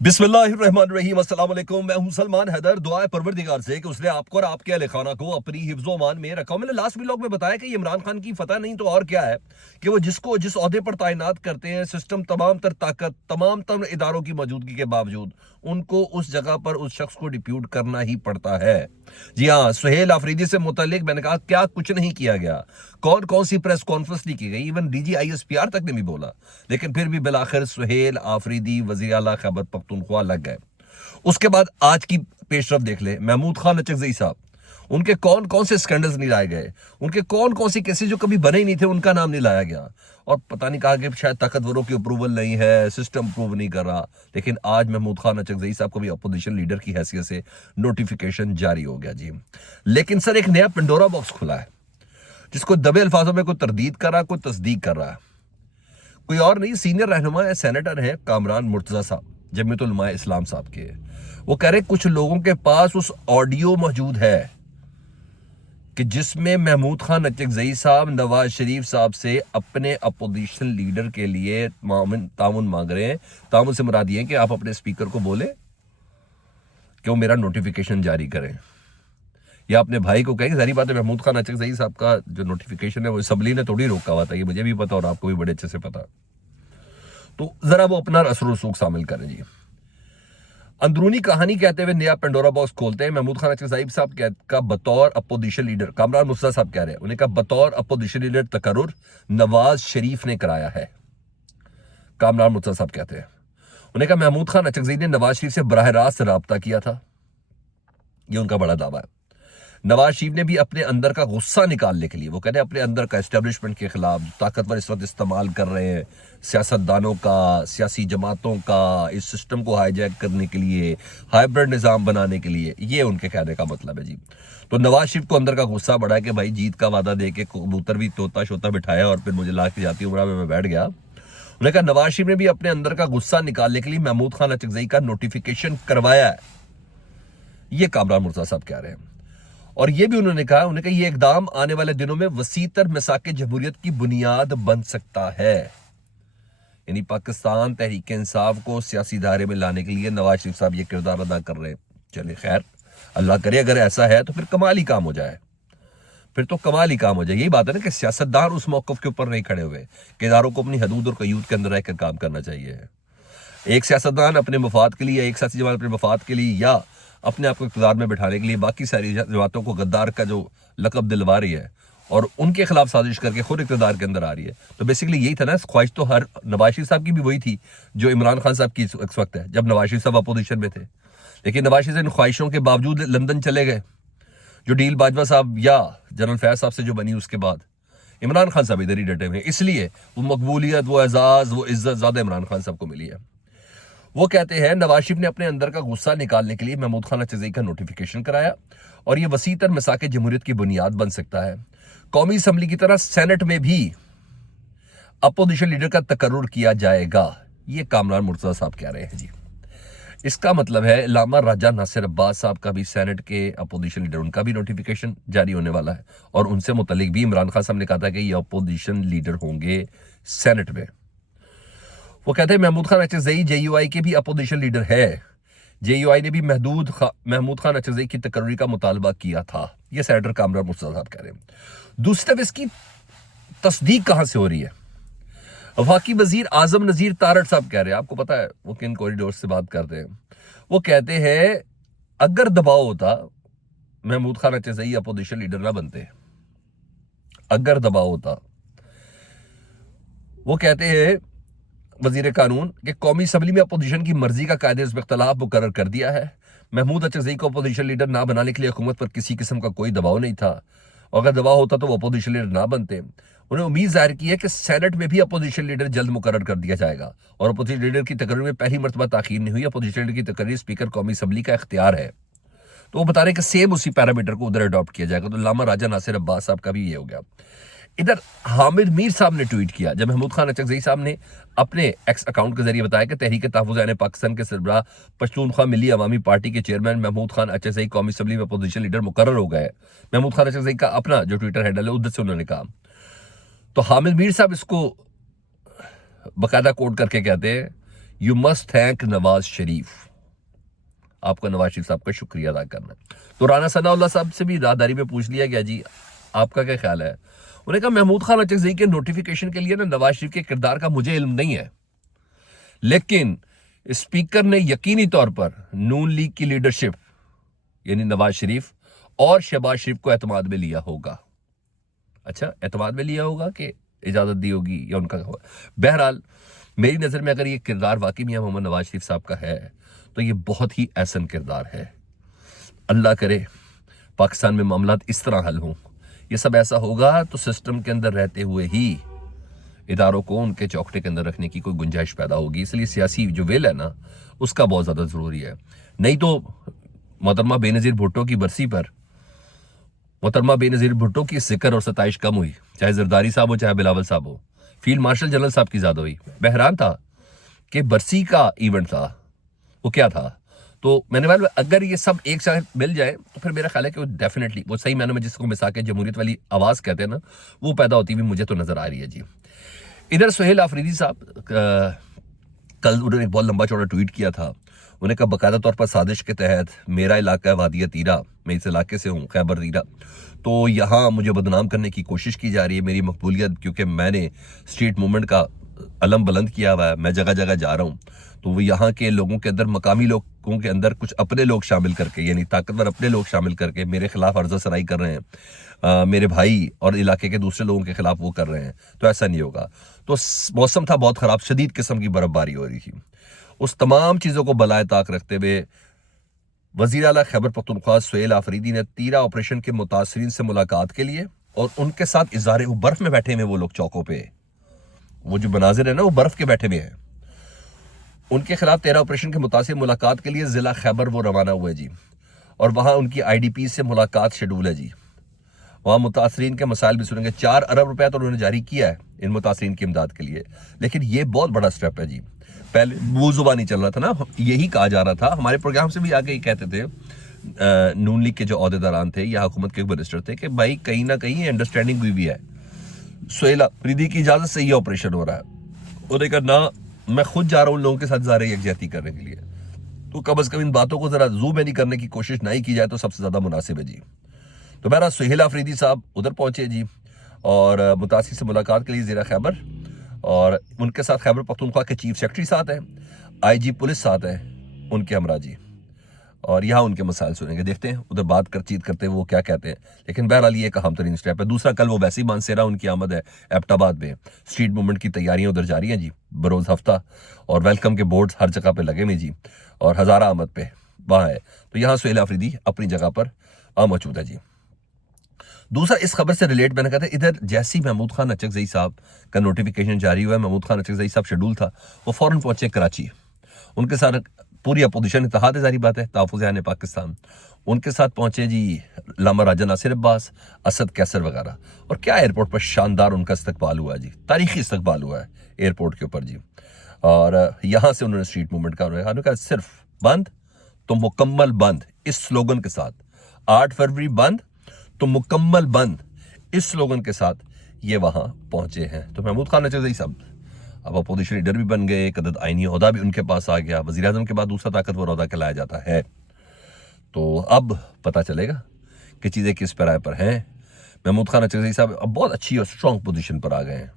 बिस्मिल्लाहिर्रहमानिर्रहीम, अस्सलाम वालेकुम। मैं हूं सलमान हैदर। दुआ है परवरदिगार से कि उसने आपको और आपके अहले खाना को अपनी हिफ्ज़ो अमान में रखा हो। मैंने लास्ट व्लॉग में बताया कि ये इमरान खान की फतह नहीं तो और क्या है कि वो जिसको जिस ओहदे पर तैनात करते हैं, सिस्टम तमाम तर ताकत तमाम तर इदारों की मौजूदगी के बावजूद उनको उस जगह पर उस शख्स को डिप्यूट करना ही पड़ता है। जी हाँ, सुहेल आफरीदी से मुतल्लिक मैंने कहा क्या कुछ नहीं किया गया, कौन कौन सी प्रेस कॉन्फ्रेंस नहीं की गई, इवन DG ISPR तक ने भी बोला, लेकिन फिर भी बिलाखिर सुहेल आफरीदी वज़ीर आला खैबर पख्तूनख्वा लग गए। उसके बाद आज की पेशरफ देख ले, महमूद खान अचकज़ई साहब, उनके कौन कौन से स्कैंडल्स नहीं लाए गए, उनके कौन कौन से केसेस जो कभी बने ही नहीं थे उनका नाम नहीं लाया गया, और पता नहीं कहा कि शायद ताकतवरों की अप्रूवल नहीं है, सिस्टम अप्रूव नहीं कर रहा। लेकिन आज महमूद खान अचकज़ई साहब को भी अपोजिशन लीडर की हैसियत से नोटिफिकेशन जारी हो गया जी। लेकिन सर एक नया पेंडोरा बॉक्स खुला है जिसको दबे अल्फाजों में कोई तरदीद कर रहा है, कोई तस्दीक कर रहा है। कोई और नहीं, सीनियर रहनुमा है, सेनेटर हैं कामरान मुर्तज़ा साहब, जमीयत उलमा इस्लाम साहब के। वो कह रहे कुछ लोगों के पास उस ऑडियो मौजूद है कि जिसमें महमूद खान अचकज़ई साहब नवाज शरीफ साहब से अपने अपोजिशन लीडर के लिए तामुन मांग रहे हैं। तामुन से मुराद ये है कि आप अपने स्पीकर को बोले कि वो मेरा नोटिफिकेशन जारी करें, या अपने भाई को कहें। सारी बात है, महमूद खान अचकज़ई साहब का जो नोटिफिकेशन है वो असम्बली ने थोड़ी रोका हुआ था, ये मुझे भी पता और आपको भी बड़े अच्छे से पता। तो जरा वो अपना असर रसूख शामिल करें जी। अंदरूनी कहानी कहते हुए नया पेंडोरा बॉक्स खोलते हैं। महमूद खान अचकज़ई साहब का बतौर अपोजिशन लीडर, कामरान मुर्तज़ा साहब कह रहे हैं, उन्हें कहा बतौर अपोजिशन लीडर तकर्रुर नवाज शरीफ ने कराया है। कामरान मुर्तज़ा साहब कहते हैं, उन्हें कहा महमूद खान अचकज़ई ने नवाज शरीफ से बराह रास्त रब्ता किया था, ये उनका बड़ा दावा है। नवाज शरीफ ने भी अपने अंदर का गुस्सा निकालने के लिए, वो कहते हैं अपने अंदर का एस्टेब्लिशमेंट के खिलाफ ताकतवर इस वक्त इस्तेमाल कर रहे हैं, सियासतदानों का, सियासी जमातों का, इस सिस्टम को हाईजैक करने के लिए, हाइब्रिड निज़ाम बनाने के लिए, ये उनके कहने का मतलब है जी। तो नवाज शरीफ को अंदर का गुस्सा बढ़ा कि भाई जीत का वादा दे के कबूतर भी तोता शोता बिठाया और फिर मुझे ला के जाती उम्र में मैं बैठ गया। उन्होंने कहा नवाज शरीफ ने भी अपने अंदर का गुस्सा निकालने के लिए महमूद खान अचकज़ई का नोटिफिकेशन करवाया है, ये कामरान मुर्तज़ा साहब कह रहे हैं। और ये भी उन्होंने कहा ये इकदाम आने वाले दिनों में वसीतर मिसाक जमहूरियत की बुनियाद बन सकता है। यानी पाकिस्तान तहरीक इंसाफ को सियासी धारे में लाने के लिए नवाज शरीफ साहब ये किरदार अदा कर रहे हैं। चलिए खैर, अल्लाह करे अगर ऐसा है तो फिर कमाल ही काम हो जाए, फिर तो कमाल ही काम हो जाए। यही बात है ना कि सियासतदान उस मौक़िफ़ के ऊपर नहीं खड़े हुए कि इदारों को अपनी हदूद और क़यूद के अंदर रहकर काम करना चाहिए। एक सियासतदान अपने मफाद के लिए, एक सियासी जमात अपने मफाद के लिए या अपने आप को इक़्तिदार में बिठाने के लिए बाकी सारी जमातों को गद्दार का जो लक़ब दिलवा रही है और उनके खिलाफ साजिश करके खुद इक़्तिदार के अंदर आ रही है। तो बेसिकली यही था ना, ख्वाहिश तो हर नवाज शरीफ साहब की भी वही थी जो इमरान खान साहब की इस वक्त है, जब नवाज शरीफ साहब अपोजिशन में थे। लेकिन नवाज शरीफ इन ख्वाहिशों के बावजूद लंदन चले गए। जो डील बाजवा साहब या जनरल फैज साहब से जो बनी, उसके बाद इमरान खान साहब इधर ही डटे हुए हैं, इसलिए वो मकबूलियत, वो एजाज़, वो इज्जत ज़्यादा इमरान खान साहब को मिली है। वो कहते हैं नवाज शरीफ ने अपने अंदर का गुस्सा निकालने के लिए महमूद खान अचकज़ई का नोटिफिकेशन कराया और ये वसीतर मिसाक जमहूरियत की बुनियाद बन सकता है। कौमी असम्बली की तरह सेनेट में भी अपोजिशन लीडर का तकर्रुर किया जाएगा, ये कामरान मुर्तज़ा साहब कह रहे हैं जी। इसका मतलब है लामा राजा नासिर अब्बास साहब का भी सेनेट के अपोजिशन लीडर, उनका भी नोटिफिकेशन जारी होने वाला है और उनसे मुतल्लिक भी इमरान खान साहब ने कहा था कि ये अपोजिशन लीडर होंगे सेनेट में। वो कहते हैं महमूद खान अचकज़ई JUI के भी अपोजिशन लीडर है। JUI ने भी महमूद खान अचकज़ई की तकर्रुरी का मुतालबा किया था, ये सेनेटर कामरान मुर्तज़ा साहब कह रहे हैं। दूसरी तरफ इसकी तस्दीक कहाँ से हो रही है? वफाकी वजीर आजम नज़ीर तारड़ साहब कह रहे हैं, आपको पता है वो किन कॉरिडोर से बात करते हैं। वो कहते हैं अगर दबाव होता महमूद खान अचकज़ई अपोजिशन लीडर ना बनते, अगर दबाव होता। वो कहते हैं वजीर कानून के कौमी असम्बली में अपोजिशन की मर्जी का कायदे उस पर इख्तलाफ मुकर्रर कर दिया है। महमूद अचकज़ई को अपोजिशन लीडर ना बनाने के लिए हुकूमत पर किसी किस्म का कोई दबाव नहीं था, और अगर दबाव होता तो वो अपोजिशन लीडर ना बनते। उन्हें उम्मीद जाहिर की है कि सेनेट में भी अपोजिशन लीडर जल्द मुकर्रर कर दिया जाएगा और अपोजिशन लीडर की तकरीर में पहली मरतबा ताख़ीर नहीं हुई। अपोजिशन लीडर की तकरीर स्पीकर कौमी असम्बली का इख्तियार है। तो वो बता रहे हैं कि सेम उसी पैरामीटर को उधर अडॉप्ट किया जाएगा। तो लामा राजा नासिर अब्बास साहब का भी ये हो गया। इधर हामिद मीर साहब ने ट्वीट किया जब महमूद खान अचकज़ई साहब ने अपने एक्स अकाउंट के जरिए बताया कि तहरीक तहफ़्फ़ुज़ पाकिस्तान के सरबराह पश्तूनख्वा मिली अवामी पार्टी के चेयरमैन महमूद खान अचकज़ई कौमी असम्बली में अपोजिशन लीडर मुकर्रर हो गए। महमूद खान अचकज़ई का अपना जो ट्विटर हैंडल है उधर से उन्होंने कहा। तो हामिद मीर साहब इसको बाकायदा कोट करके कहते हैं you must thank Nawaz Sharif. आपको नवाज शरीफ साहब का शुक्रिया अदा करना है। तो राना सनाउल्लाह साहब से भी राहदारी में पूछ लिया गया जी आपका क्या ख्याल है। उन्होंने कहा महमूद खान अचकज़ई के नोटिफिकेशन के लिए ना नवाज शरीफ के किरदार का मुझे इल्म नहीं है, लेकिन स्पीकर ने यकीनी तौर पर नून लीग की लीडरशिप यानी नवाज शरीफ और शहबाज शरीफ को एतमाद में लिया होगा। अच्छा, एतमाद में लिया होगा कि इजाजत दी होगी या उनका होगा। बहरहाल मेरी नज़र में अगर ये किरदार वाकई मियां मोहम्मद नवाज शरीफ साहब का है तो ये बहुत ही एहसन किरदार है। अल्लाह करे पाकिस्तान में मामलात इस तरह हल हों। ये सब ऐसा होगा तो सिस्टम के अंदर रहते हुए ही इदारों को उनके चौकटे के अंदर रखने की कोई गुंजाइश पैदा होगी। इसलिए सियासी जो वेल है ना उसका बहुत ज़्यादा ज़रूरी है। नहीं तो मोहतरमा बेनज़ीर भुट्टो की बरसी पर मोहतरमा बेनज़ीर भुट्टो की जिक्र और सताइश कम हुई, चाहे जरदारी साहब हो चाहे बिलावल साहब हो। फील्ड मार्शल जनरल साहब की ज़्यादा हुई। मैं हैरान था कि बरसी का इवेंट था, वो क्या था। तो मैंने बोला अगर ये सब एक साथ मिल जाए तो फिर मेरा ख्याल है कि वो डेफिनेटली वो सही मायनों में जिसको मिसाक जमहूरियत वाली आवाज़ कहते हैं ना वो पैदा होती हुई मुझे तो नज़र आ रही है जी। इधर सुहेल आफरीदी साहब कल उन्होंने एक बहुत लंबा चौड़ा ट्वीट किया था। उन्होंने कहा बाकायदा तौर पर साजिश के तहत मेरा इलाका है वादिया तीरा, मैं इस इलाके से हूँ खैबर तीरा, तो यहाँ मुझे बदनाम करने की कोशिश की जा रही है। मेरी मकबूलियत क्योंकि मैंने स्ट्रीट मूवमेंट का अलम बुलंद किया हुआ है, मैं जगह जगह जा रहा हूँ, तो वो यहाँ के लोगों के अंदर मकामी लोगों के अंदर कुछ अपने लोग शामिल करके यानी ताकतवर अपने लोग शामिल करके मेरे खिलाफ अर्जा सराई कर रहे हैं। मेरे भाई और इलाके के दूसरे लोगों के खिलाफ वो कर रहे हैं, तो ऐसा नहीं होगा। तो मौसम था बहुत ख़राब, शदीद किस्म की बर्फबारी हो रही थी। उस तमाम चीज़ों को बलाए ताक रखते हुए वज़ीर आला खैबर पख्तूनख्वा सुहेल आफरीदी ने तीरा ऑपरेशन के मुतासरीन से मुलाकात के लिए और उनके साथ इज़हार वो बर्फ़ में बैठे हुए वो लोग चौकों पे, वो जो मनाजिर है ना वो बर्फ़ के बैठे हुए हैं, उनके खिलाफ 13 ऑपरेशन के मुतासिर मुलाकात के लिए ज़िला खैबर वो रवाना हुए जी। और वहाँ उनकी IDP से मुलाकात शेड्यूल है जी। वहाँ मुतासरीन के मसाइल भी सुनेंगे। 4 अरब रुपया तो उन्होंने जारी किया है इन मुतासरीन की इमदाद के लिए, लेकिन ये बहुत बड़ा स्टेप है जी। पहले मुँह जुबानी चल रहा था ना, यही कहा जा रहा था, हमारे प्रोग्राम से भी आगे ही कहते थे नून लीग के जो अहदेदारान थे या हुकूमत के मिनिस्टर थे कि भाई कहीं ना कहीं अंडरस्टैंडिंग हुई भी है, सुहेल आफरीदी की इजाज़त से ये ऑपरेशन हो रहा है। उन्होंने कहा ना मैं खुद जा रहा हूँ लोगों के साथ ज़ाहिर यकजहती करने के लिए, तो कम अज़ कम इन बातों को ज़रा जूम नहीं करने की कोशिश नहीं की जाए तो सबसे ज़्यादा मुनासिब है जी। तो बहरहाल सुहेल आफरीदी साहब उधर पहुँचे जी और मुतासिर से मुलाकात के लिए ज़िला खैबर, और उनके साथ खैबर पख्तूनख्वा के चीफ सेक्रेटरी साथ हैं, IG पुलिस साथ हैं उनके हमरा जी, और यहाँ उनके मसाइल सुनेंगे। देखते हैं उधर बातचीत करते हैं वो क्या कहते हैं। लेकिन बहरहाल ये एक अहम तरीन स्टेप है। दूसरा, कल वो वैसे ही मानसेरा उनकी आमद है एबटाबाद में, स्ट्रीट मूवमेंट की तैयारियां उधर जारी हैं जी बरोज़ हफ्ता, और वेलकम के बोर्ड्स हर जगह पे लगे हुए जी, और हज़ारा आमद पे वहाँ है। तो यहाँ सुहेल आफरीदी अपनी जगह पर मौजूद है जी। दूसरा, इस खबर से रिलेट मैंने कहा था, इधर जैसी महमूद खान अचकज़ई साहब का नोटिफिकेशन जारी हुआ है, महमूद खान अचकज़ई साहब शेड्यूल था वो फ़ौरन पहुँचे कराची। उनके साथ पूरी अपोजिशन इत्तेहाद है, जारी बात है, तहफ़्फ़ुज़-ए-आइन पाकिस्तान, उनके साथ पहुँचे जी लामा राजा नासिर अब्बास, असद कैसर वगैरह, और क्या एयरपोर्ट पर शानदार उनका इस्तकबाल हुआ जी, तारीखी इस्तकबाल हुआ है एयरपोर्ट के ऊपर जी। और यहाँ से उन्होंने स्ट्रीट मूवमेंट का उन्होंने कहा सिर्फ बंद तो मुकम्मल बंद, इस स्लोगन के साथ 8 फरवरी बंद तो मुकम्मल बंद, इस स्लोगन के साथ ये वहाँ पहुँचे हैं। तो महमूद खान अचकज़ई साहब अब अपोजिशन लीडर भी बन गए, एक अदद आइनी ओहदा भी उनके पास आ गया, वज़ीर आज़म के बाद दूसरा ताकतवर ओहदा कहलाया जाता है। तो अब पता चलेगा कि चीज़ें किस पैराए पर हैं। महमूद खान अचकज़ई साहब अब बहुत अच्छी और स्ट्रॉन्ग पोजीशन पर आ गए हैं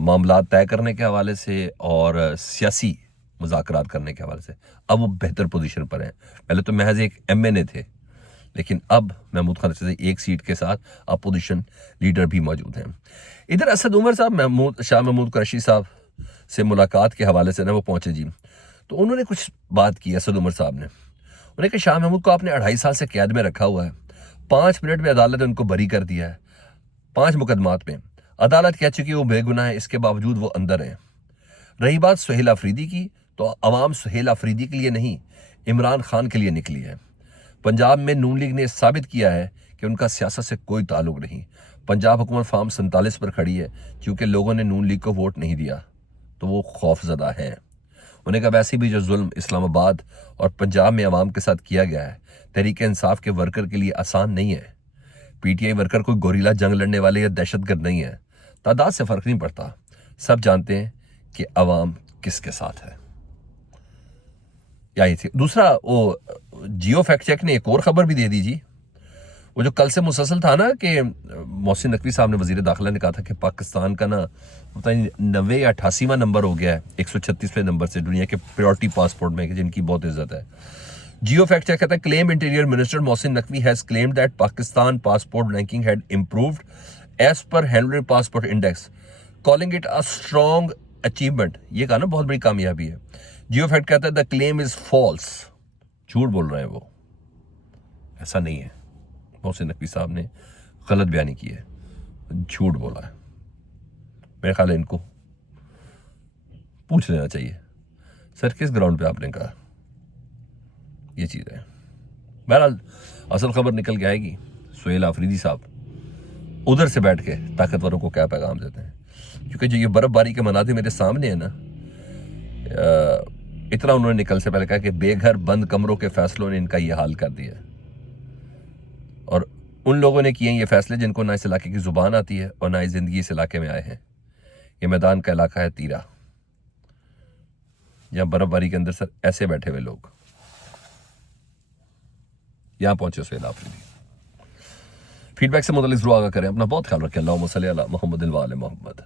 मामला तय करने के हवाले से और सियासी मुज़ाकरात करने के हवाले से। अब वो बेहतर पोजीशन पर हैं। पहले तो महज एक MNA थे, लेकिन अब महमूद खान अचकज़ई एक सीट के साथ अपोजिशन लीडर भी मौजूद हैं। इधर असद उमर साहब शाह महमूद कुरैशी साहब से मुलाकात के हवाले से ना वो पहुँचे जी, तो उन्होंने कुछ बात की। असद उमर साहब ने उन्हें कहा शाह महमूद को आपने 2.5 साल से कैद में रखा हुआ है, 5 मिनट में अदालत ने उनको बरी कर दिया है, 5 मुकदमात में अदालत कह चुकी है वो बेगुनाह है, इसके बावजूद वो अंदर हैं। रही बात सुहेल आफरीदी की, तो अवाम सुहेल आफरीदी के लिए नहीं इमरान खान के लिए निकली है। पंजाब में नून लीग ने साबित किया है कि उनका सियासत से कोई ताल्लुक नहीं। पंजाब हुकूमत फार्म 47 पर खड़ी है क्योंकि लोगों ने नून लीग को वोट नहीं दिया, तो वो खौफजदा हैं। उन्हें कहा वैसे भी जो जुल्म इस्लामाबाद और पंजाब में अवाम के साथ किया गया है तहरीक इंसाफ के वर्कर के लिए आसान नहीं है। PTI वर्कर कोई गोरीला जंग लड़ने वाले या दहशतगर्द नहीं है, तादाद से फ़र्क नहीं पड़ता। सब जानते हैं कि अवाम किसके साथ है। यही थी। दूसरा, वो जियो फैक्ट चेक ने एक और खबर भी दे दी जी। वो जो कल से मुसलसल था ना कि मोहसिन नकवी साहब ने, वजीर दाखिला ने कहा था कि पाकिस्तान का ना पता नहीं 90 या 88वां नंबर हो गया है 136वें नंबर से दुनिया के प्रायोरिटी पासपोर्ट में, जिनकी बहुत इज्जत है। जियो फैक्ट चेक कहता है claim interior minister Mohsin Naqvi has claimed that Pakistan passport ranking had improved as per Henley passport index, calling it a strong achievement. ये कहा ना बहुत बड़ी कामयाबी है। जियो फैक्ट कहता है द क्लेम इज फॉल्स, झूठ बोल रहे हैं वो, ऐसा नहीं है। मोहसिन नकवी साहब ने गलत बयानी की है, झूठ बोला है। मेरे ख्याल है इनको पूछ लेना चाहिए, सर किस ग्राउंड पे आपने कहा। ये चीज़ है। बहरहाल असल खबर निकल के आएगी। सुहेल आफरीदी साहब उधर से बैठ के ताकतवरों को क्या पैगाम देते हैं, क्योंकि जो ये बर्फबारी के मनाते मेरे सामने है ना, इतना उन्होंने निकल से पहले कहा कि बेघर बंद कमरों के फैसलों ने इनका ये हाल कर दिया। और उन लोगों ने किए ये फैसले जिनको ना इस इलाके की जुबान आती है और ना ही जिंदगी इस इलाके में आए हैं। ये मैदान का इलाका है तीरा, जहां बर्फबारी के अंदर सर ऐसे बैठे हुए लोग यहां पहुंचे। सुहेल आफरीदी फीडबैक से मुतल्लिक जरूर आगाह करें। अपना बहुत ख्याल रखें। अल्लाहुम्मा सल्ली अला मुहम्मद व आले मुहम्मद।